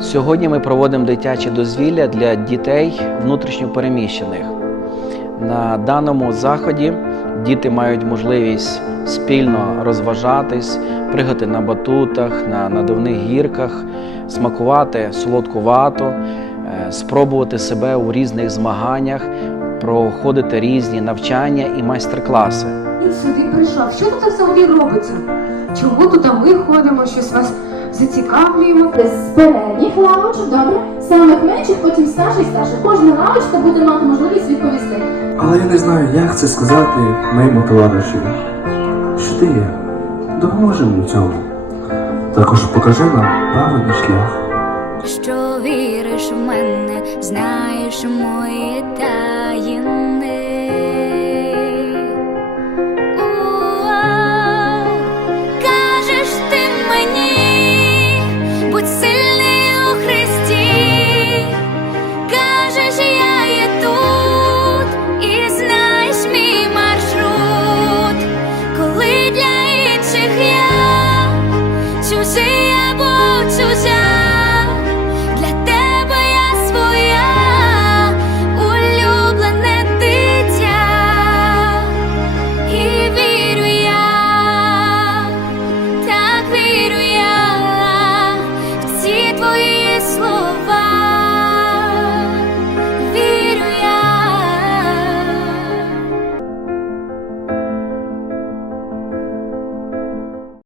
Сьогодні ми проводимо дитяче дозвілля для дітей внутрішньопереміщених. На даному заході діти мають можливість спільно розважатись, пригати на батутах, на надувних гірках, смакувати солодку вату, е, спробувати себе у різних змаганнях, проходити різні навчання і майстер-класи. Він сюди прийшов. Що тут взагалі робиться? Чому тут ми ходимо, щось вас зацікавлюємо? З передніх лавочок, добре? Самих менших, потім старших, старших. Кожна лавочка буде мати можливість відповісти. Але я не знаю, як це сказати моєму товаришеві. Що ти є? Допоможемо в цьому. Також покажи нам правильний шлях. Що віриш в мене, знаєш мої таїни.